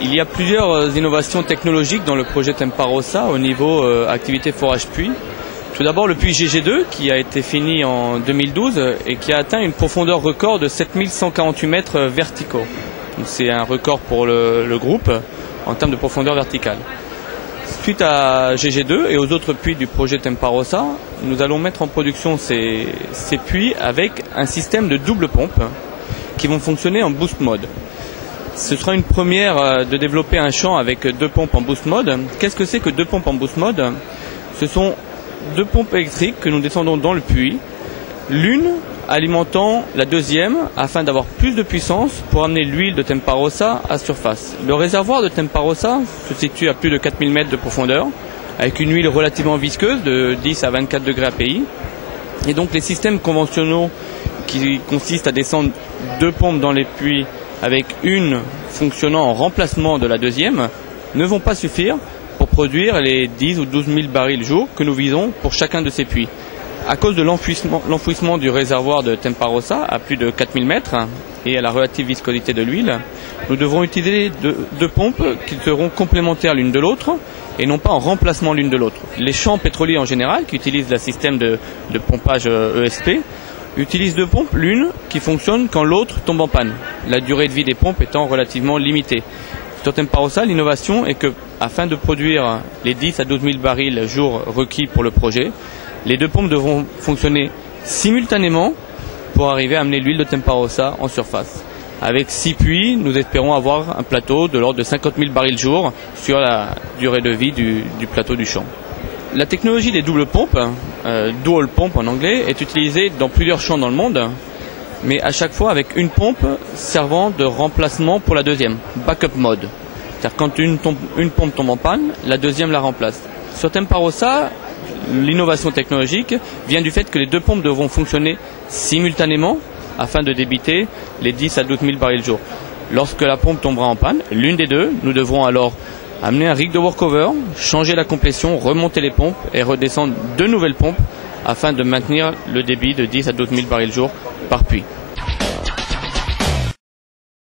Il y a plusieurs innovations technologiques dans le projet Temparossa au niveau activité forage puits. Tout d'abord le puits GG2 qui a été fini en 2012 et qui a atteint une profondeur record de 7148 mètres verticaux. C'est un record pour le groupe en termes de profondeur verticale. Suite à GG2 et aux autres puits du projet Temparossa, nous allons mettre en production ces puits avec un système de double pompe qui vont fonctionner en boost mode. Ce sera une première de développer un champ avec deux pompes en boost mode. Qu'est-ce que c'est que deux pompes en boost mode? Ce sont deux pompes électriques que nous descendons dans le puits, l'une alimentant la deuxième afin d'avoir plus de puissance pour amener l'huile de Temparossa à surface. Le réservoir de Temparossa se situe à plus de 4000 mètres de profondeur avec une huile relativement visqueuse de 10 à 24 degrés API. Et donc les systèmes conventionnels qui consistent à descendre deux pompes dans les puits avec une fonctionnant en remplacement de la deuxième ne vont pas suffire pour produire les 10 ou 12 000 barils jour que nous visons pour chacun de ces puits. À cause de l'enfouissement du réservoir de Temparossa à plus de 4000 mètres et à la relative viscosité de l'huile, nous devrons utiliser deux pompes qui seront complémentaires l'une de l'autre et non pas en remplacement l'une de l'autre. Les champs pétroliers en général, qui utilisent le système de pompage ESP, utilisent deux pompes, l'une qui fonctionne quand l'autre tombe en panne, la durée de vie des pompes étant relativement limitée. Sur Temparossa, l'innovation est que, afin de produire les 10 à 12 000 barils jour requis pour le projet, les deux pompes devront fonctionner simultanément pour arriver à amener l'huile de Temparossa en surface. Avec 6 puits, nous espérons avoir un plateau de l'ordre de 50 000 barils jour sur la durée de vie du plateau du champ. La technologie des doubles pompes, dual pump en anglais, est utilisée dans plusieurs champs dans le monde, mais à chaque fois avec une pompe servant de remplacement pour la deuxième, backup mode. C'est-à-dire quand une pompe tombe en panne, la deuxième la remplace. Sur Temparossa, l'innovation technologique vient du fait que les deux pompes devront fonctionner simultanément afin de débiter les 10 à 12 000 barils jour. Lorsque la pompe tombera en panne, l'une des deux, nous devrons alors amener un rig de workover, changer la compression, remonter les pompes et redescendre deux nouvelles pompes afin de maintenir le débit de 10 à 12 000 barils jour par puits.